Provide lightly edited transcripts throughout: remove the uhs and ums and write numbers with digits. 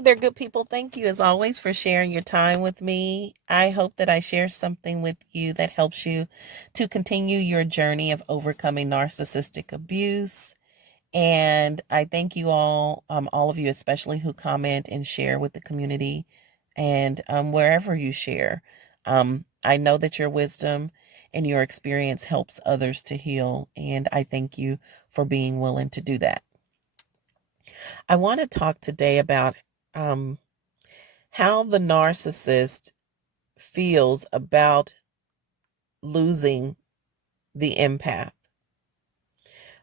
Hey there, good people. Thank you, as always, for sharing your time with me. I hope that I share something with you that helps you to continue your journey of overcoming narcissistic abuse. And I thank you all of you, especially who comment and share with the community and wherever you share. I know that your wisdom and your experience helps others to heal, and I thank you for being willing to do that. I want to talk today about um, how the narcissist feels about losing the empath.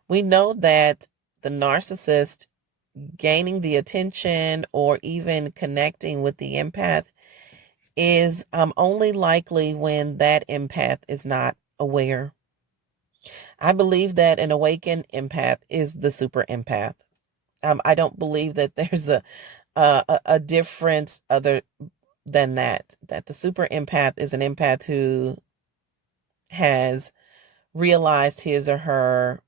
We know that the narcissist gaining the attention or even connecting with the empath is only likely when that empath is not aware. I believe that an awakened empath is the super empath. I don't believe that there's a difference other than that the super empath is an empath who has realized his or her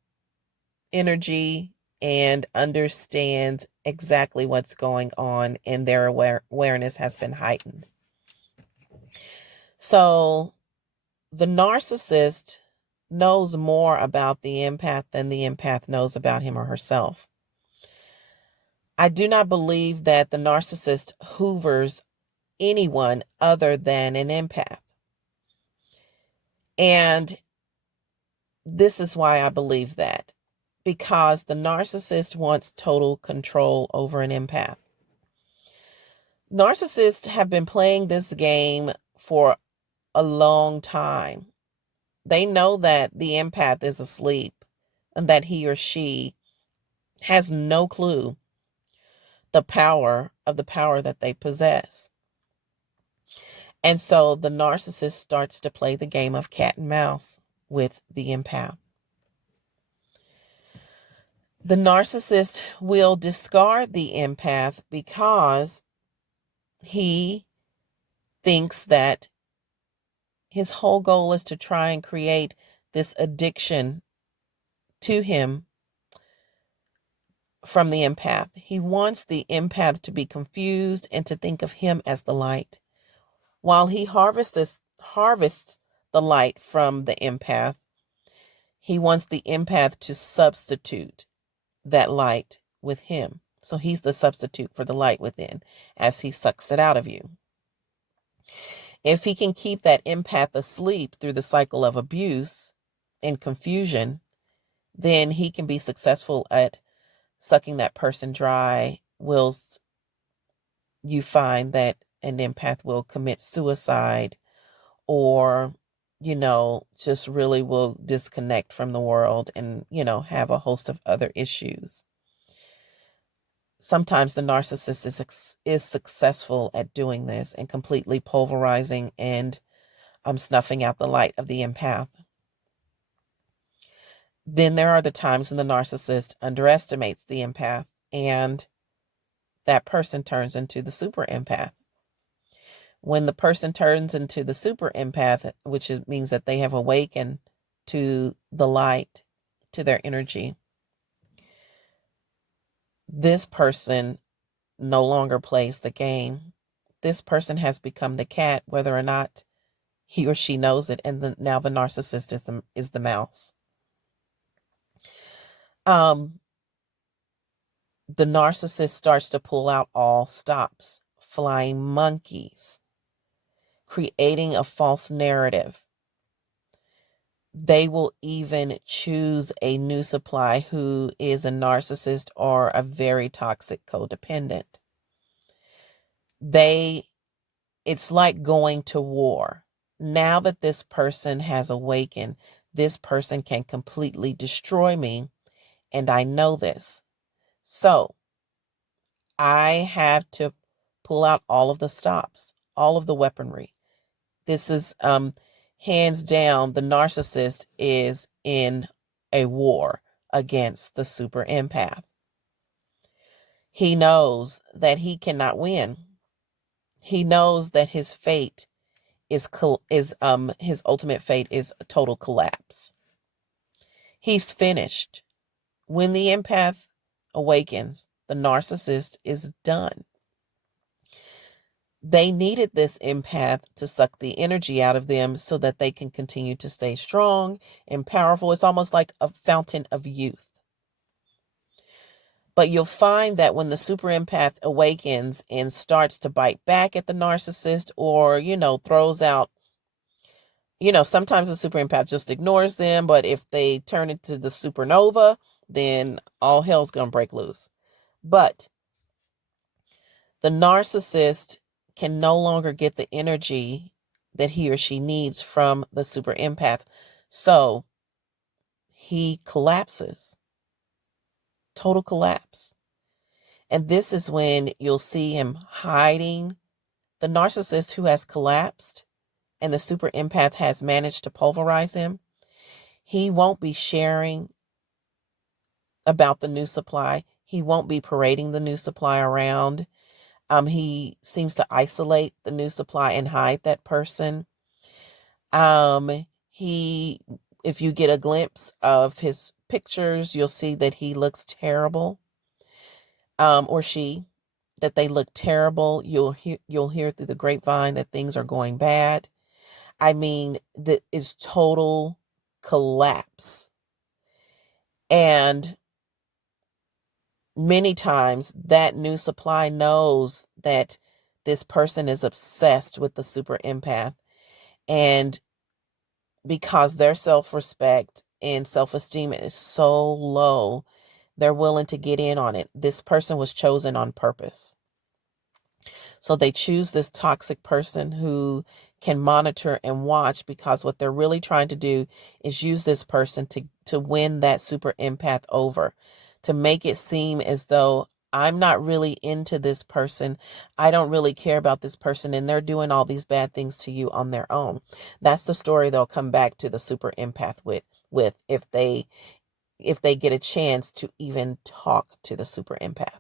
energy and understands exactly what's going on, and their awareness has been heightened. So the narcissist knows more about the empath than the empath knows about him or herself. I do not believe that the narcissist hoovers anyone other than an empath. And this is why I believe that. Because the narcissist wants total control over an empath. Narcissists have been playing this game for a long time. They know that the empath is asleep and that he or she has no clue the power that they possess. And so the narcissist starts to play the game of cat and mouse with the empath. The narcissist will discard the empath because he thinks that his whole goal is to try and create this addiction to him from the empath. He wants the empath to be confused and to think of him as the light. While he harvests the light from the empath, he wants the empath to substitute that light with him. So he's the substitute for the light within as he sucks it out of you. If he can keep that empath asleep through the cycle of abuse and confusion, then he can be successful at sucking that person dry, whilst you find that an empath will commit suicide or, just really will disconnect from the world and, have a host of other issues. Sometimes the narcissist is successful at doing this and completely pulverizing and snuffing out the light of the empath. Then there are the times when the narcissist underestimates the empath and that person turns into the super empath. When the person turns into the super empath, which means that they have awakened to the light, to their energy, this person no longer plays the game. This person has become the cat, whether or not he or she knows it, and now the narcissist is the mouse. The narcissist starts to pull out all stops, flying monkeys, creating a false narrative. They will even choose a new supply who is a narcissist or a very toxic codependent. It's like going to war. Now that this person has awakened, this person can completely destroy me, and I know this. So I have to pull out all of the stops, all of the weaponry. This is hands down, the narcissist is in a war against the super empath. He knows that he cannot win. He knows that his fate is his ultimate fate is a total collapse. He's finished. When the empath awakens, the narcissist is done. They needed this empath to suck the energy out of them so that they can continue to stay strong and powerful. It's almost like a fountain of youth. But you'll find that when the super empath awakens and starts to bite back at the narcissist, or, throws out, sometimes the super empath just ignores them. But if they turn into the supernova, then all hell's going to break loose. But the narcissist can no longer get the energy that he or she needs from the super empath. So he collapses, total collapse. And this is when you'll see him hiding. The narcissist who has collapsed and the super empath has managed to pulverize him, he won't be sharing about the new supply. He won't be parading the new supply around. He seems to isolate the new supply and hide that person. He, if you get a glimpse of his pictures, you'll see that he looks terrible. Or she, that they look terrible. You'll hear through the grapevine that things are going bad. I mean, that is total collapse. And many times that new supply knows that this person is obsessed with the super empath. And because their self-respect and self-esteem is so low, they're willing to get in on it. This person was chosen on purpose. So they choose this toxic person who can monitor and watch, because what they're really trying to do is use this person to win that super empath over, to make it seem as though I'm not really into this person. I don't really care about this person, and they're doing all these bad things to you on their own. That's the story they'll come back to the super empath with if they get a chance to even talk to the super empath.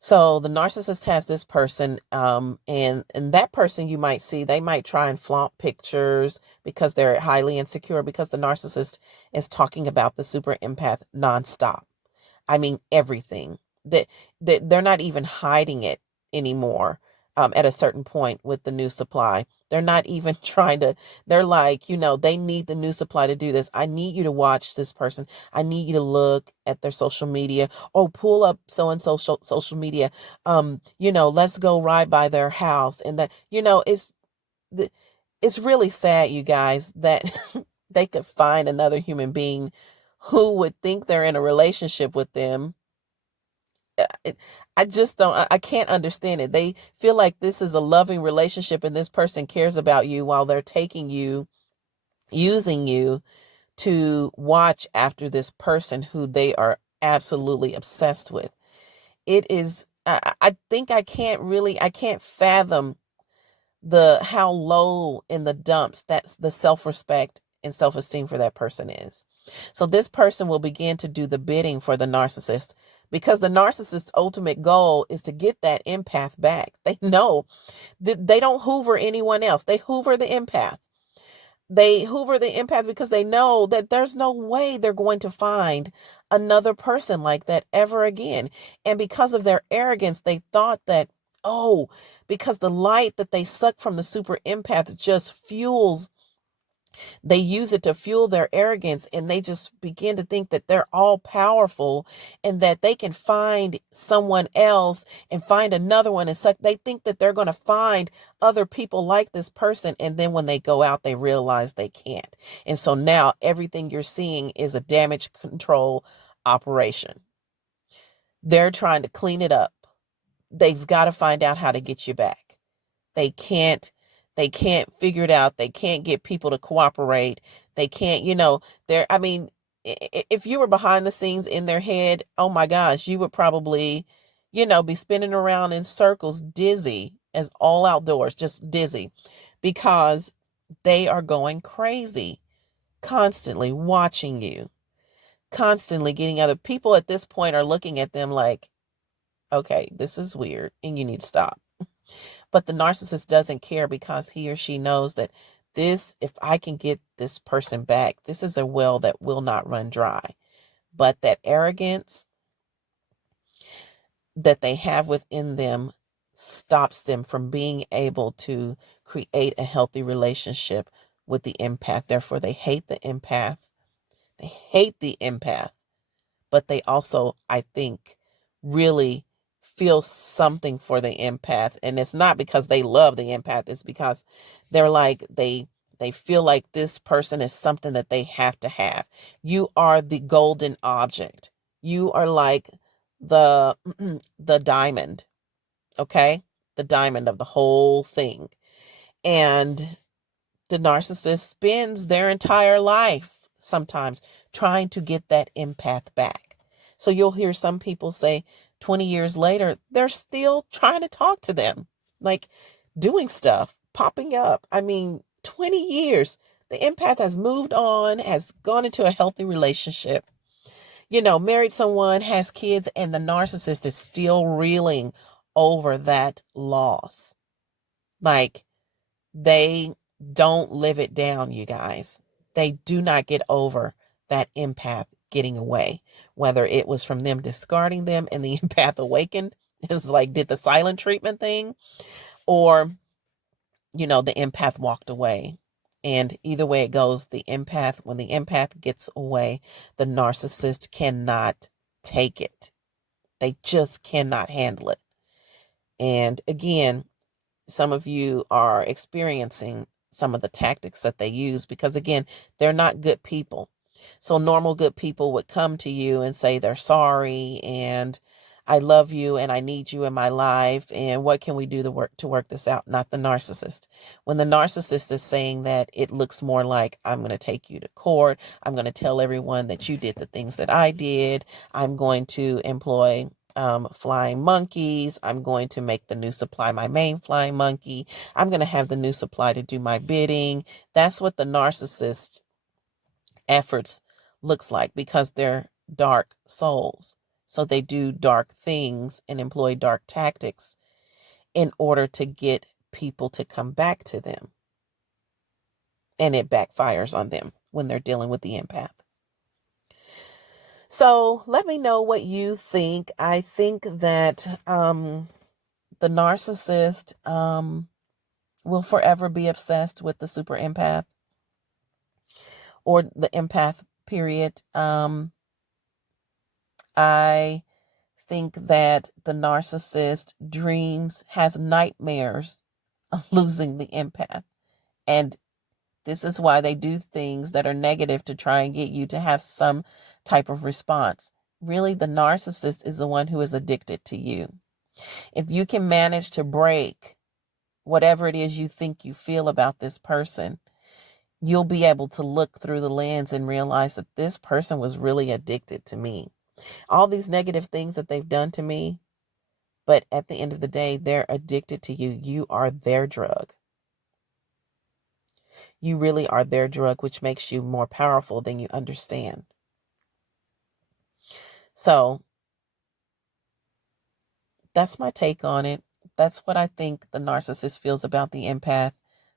So the narcissist has this person, and that person, you might see, they might try and flaunt pictures because they're highly insecure, because the narcissist is talking about the super empath nonstop. I mean, everything that they're not even hiding it anymore. At a certain point with the new supply, they're not even trying to, they're like, they need the new supply to do this. I need you to watch this person. I need you to look at their social media. Oh, pull up so-and-so social media. Let's go ride by their house. And that, it's really sad, you guys, that they could find another human being who would think they're in a relationship with them. I just don't, I can't understand it. They feel like this is a loving relationship and this person cares about you, while they're taking you, using you to watch after this person who they are absolutely obsessed with. It is, I think I can't fathom how low in the dumps that's the self-respect and self-esteem for that person is. So this person will begin to do the bidding for the narcissist, because the narcissist's ultimate goal is to get that empath back. They know that they don't hoover anyone else. They hoover the empath. They hoover the empath because they know that there's no way they're going to find another person like that ever again. And because of their arrogance, they thought that, oh, because the light that they suck from the super empath just fuels, they use it to fuel their arrogance, and they just begin to think that they're all powerful and that they can find someone else and find another one. And such, they think that they're going to find other people like this person. And then when they go out, they realize they can't. And so now everything you're seeing is a damage control operation. They're trying to clean it up. They've got to find out how to get you back. They can't figure it out. They can't get people to cooperate. They can't, I mean, if you were behind the scenes in their head, oh my gosh, you would probably, be spinning around in circles, dizzy as all outdoors, just dizzy, because they are going crazy, constantly watching you, constantly getting other people at this point are looking at them like, okay, this is weird and you need to stop. But the narcissist doesn't care, because he or she knows that if I can get this person back, this is a well that will not run dry. But that arrogance that they have within them stops them from being able to create a healthy relationship with the empath. Therefore, they hate the empath. They hate the empath, but they also, I think, really feel something for the empath. And it's not because they love the empath. It's because they're like, they feel like this person is something that they have to have. You are the golden object. You are like the the diamond, okay? The diamond of the whole thing. And the narcissist spends their entire life sometimes trying to get that empath back. So you'll hear some people say 20 years later, they're still trying to talk to them, like doing stuff, popping up. I mean, 20 years. The empath has moved on, has gone into a healthy relationship, married someone, has kids, and the narcissist is still reeling over that loss. Like, they don't live it down, you guys. They do not get over that empath getting away, whether it was from them discarding them and the empath awakened. It was like, did the silent treatment thing, or, the empath walked away. And either way it goes, when the empath gets away, the narcissist cannot take it. They just cannot handle it. And again, some of you are experiencing some of the tactics that they use because, again, they're not good people. So normal good people would come to you and say they're sorry and I love you and I need you in my life and what can we do to work this out? Not the narcissist. When the narcissist is saying that, it looks more like, I'm going to take you to court. I'm going to tell everyone that you did the things that I did. I'm going to employ flying monkeys. I'm going to make the new supply my main flying monkey. I'm going to have the new supply to do my bidding. That's what the narcissist efforts looks like, because they're dark souls. So they do dark things and employ dark tactics in order to get people to come back to them. And it backfires on them when they're dealing with the empath. So let me know what you think. I think that the narcissist will forever be obsessed with the super empath, or the empath, period. I think that the narcissist has nightmares of losing the empath. And this is why they do things that are negative to try and get you to have some type of response. Really, the narcissist is the one who is addicted to you. If you can manage to break whatever it is you think you feel about this person, you'll be able to look through the lens and realize that this person was really addicted to me. All these negative things that they've done to me, but at the end of the day, they're addicted to you. You are their drug. You really are their drug, which makes you more powerful than you understand. So that's my take on it. That's what I think the narcissist feels about the empath.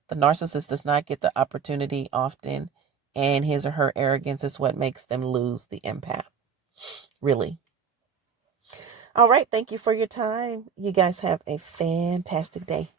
The narcissist does not get the opportunity often, and his or her arrogance is what makes them lose the empath. Really. All right. Thank you for your time. You guys have a fantastic day.